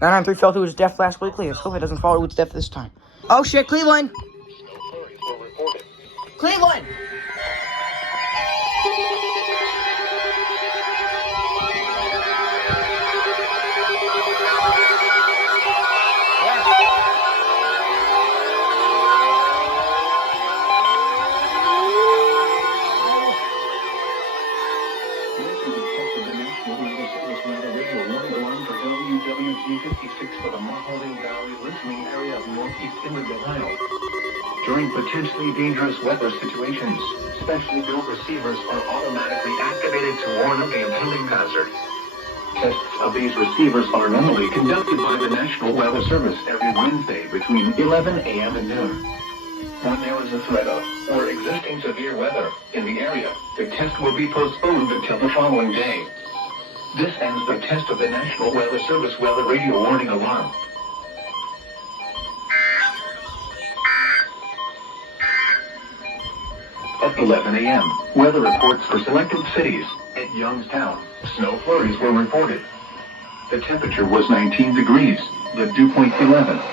993 fell through its death last week. Let's hope it doesn't fall to its death this time. Oh shit, Cleveland! Cleveland! WWG56 for the Mahoney Valley listening area of northeast inland Ohio. During potentially dangerous weather situations, specially built receivers are automatically activated to warn of the impending hazard. Tests of these receivers are normally conducted by the National Weather Service every Wednesday between 11 a.m. and noon. When there is a threat of or existing severe weather in the area, the test will be postponed until the following day. This ends the test of the National Weather Service weather radio warning alarm. At 11 a.m., weather reports for selected cities. At Youngstown, snow flurries were reported. The temperature was 19 degrees, the dew point 11.